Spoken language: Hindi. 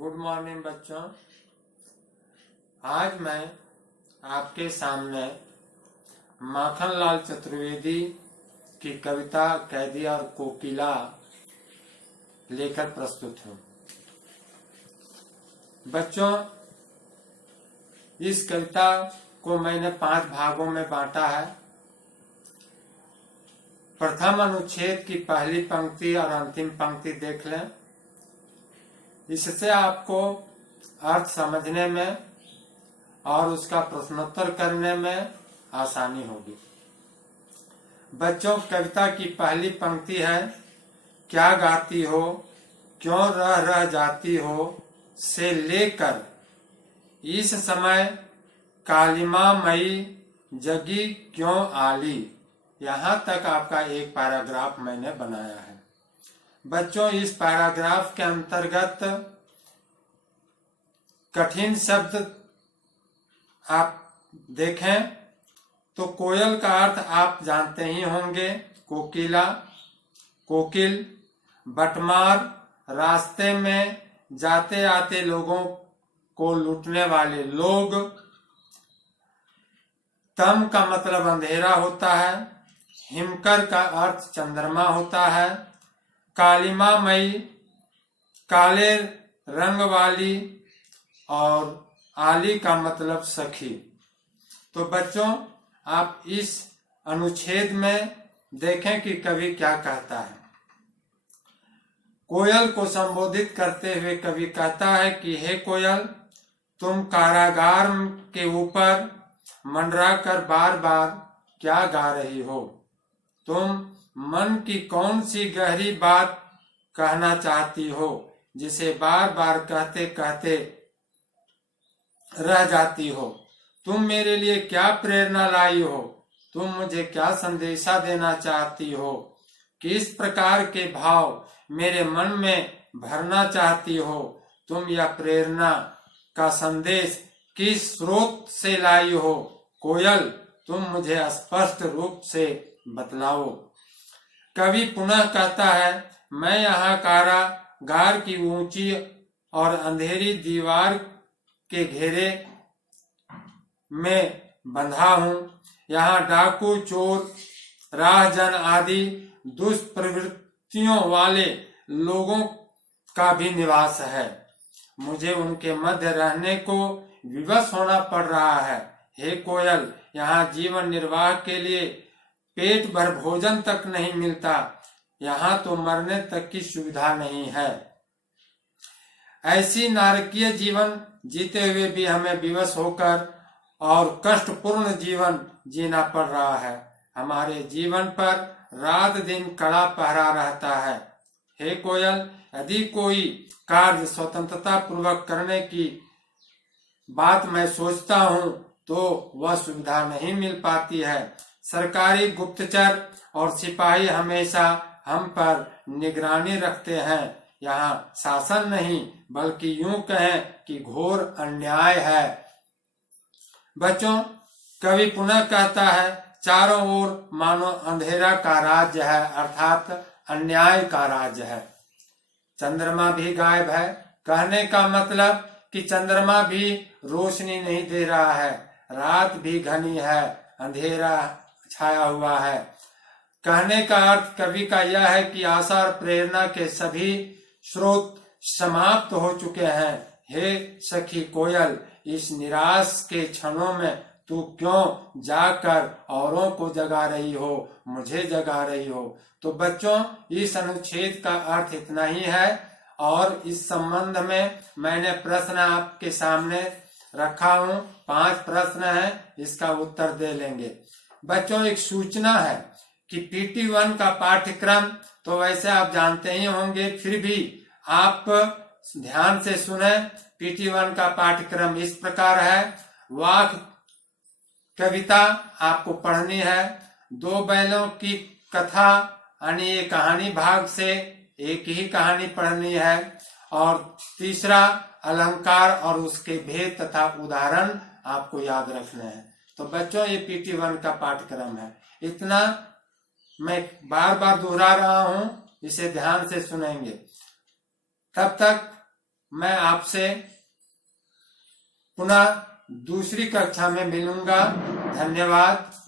गुड मॉर्निंग बच्चों। आज मैं आपके सामने माखनलाल चतुर्वेदी की कविता कैदी और कोकिला लेकर प्रस्तुत हूँ। बच्चों, इस कविता को मैंने 5 भागों में बांटा है। प्रथम अनुच्छेद की पहली पंक्ति और अंतिम पंक्ति देख लें। इससे आपको अर्थ समझने में और उसका प्रश्नोत्तर करने में आसानी होगी। बच्चों, कविता की पहली पंक्ति है, क्या गाती हो, क्यों रह रह जाती हो, से लेकर इस समय कालिमा मई जगी क्यों आली, यहाँ तक आपका एक पैराग्राफ मैंने बनाया है। बच्चों, इस पैराग्राफ के अंतर्गत कठिन शब्द आप देखें तो कोयल का अर्थ आप जानते ही होंगे, कोकिला, कोकिल, बटमार, रास्ते में जाते आते लोगों को लूटने वाले लोग। तम का मतलब अंधेरा होता है। हिमकर का अर्थ चंद्रमा होता है। कालिमा मई काले रंग वाली और आली का मतलब सखी। तो बच्चों, आप इस अनुच्छेद में देखें कि कवि क्या कहता है। कोयल को संबोधित करते हुए कवि कहता है कि हे कोयल, तुम कारागार के ऊपर मंडरा कर बार बार क्या गा रही हो। तुम मन की कौन सी गहरी बात कहना चाहती हो जिसे बार बार कहते कहते रह जाती हो। तुम मेरे लिए क्या प्रेरणा लाई हो, तुम मुझे क्या संदेशा देना चाहती हो, किस प्रकार के भाव मेरे मन में भरना चाहती हो, तुम यह प्रेरणा का संदेश किस स्रोत से लाई हो। कोयल, तुम मुझे स्पष्ट रूप से बतलाओ। कवि पुनः कहता है, मैं यहाँ कारागार की ऊंची और अंधेरी दीवार के घेरे में बंधा हूँ। यहाँ डाकू, चोर, राहजन आदि दुष्प्रवृत्तियों वाले लोगों का भी निवास है। मुझे उनके मध्य रहने को विवश होना पड़ रहा है। हे कोयल, यहाँ जीवन निर्वाह के लिए पेट भर भोजन तक नहीं मिलता। यहाँ तो मरने तक की सुविधा नहीं है। ऐसी नारकीय जीवन जीते हुए भी हमें विवश होकर और कष्टपूर्ण जीवन जीना पड़ रहा है। हमारे जीवन पर रात दिन कड़ा पहरा रहता है। हे कोयल, यदि कोई कार्य स्वतंत्रता पूर्वक करने की बात मैं सोचता हूँ तो वह सुविधा नहीं मिल पाती है। सरकारी गुप्तचर और सिपाही हमेशा हम पर निगरानी रखते हैं। यहाँ शासन नहीं बल्कि यूं कहें कि घोर अन्याय है। बच्चों, कवि पुनः कहता है, चारों ओर मानो अंधेरा का राज्य है, अर्थात अन्याय का राज्य है। चंद्रमा भी गायब है। कहने का मतलब कि चंद्रमा भी रोशनी नहीं दे रहा है। रात भी घनी है, अंधेरा छाया हुआ है। कहने का अर्थ कवि का यह है कि आशा और प्रेरणा के सभी स्रोत समाप्त हो चुके हैं। हे सखी कोयल, इस निराश के क्षणों में तू क्यों जाकर औरों को जगा रही हो, मुझे जगा रही हो। तो बच्चों, इस अनुच्छेद का अर्थ इतना ही है और इस संबंध में मैंने प्रश्न आपके सामने रखा हूँ। 5 प्रश्न हैं, इसका उत्तर दे लेंगे। बच्चों, एक सूचना है कि PT1 का पाठ्यक्रम तो वैसे आप जानते ही होंगे, फिर भी आप ध्यान से सुने। PT1 का पाठ्यक्रम इस प्रकार है। वाक कविता आपको पढ़नी है। 2 बैलों की कथा यानी ये कहानी भाग से एक ही कहानी पढ़नी है। और तीसरा अलंकार और उसके भेद तथा उदाहरण आपको याद रखने हैं। तो बच्चों, ये PT1 का पाठ्यक्रम है। इतना मैं बार बार दोहरा रहा हूं, इसे ध्यान से सुनेंगे। तब तक मैं आपसे पुनः दूसरी कक्षा में मिलूंगा। धन्यवाद।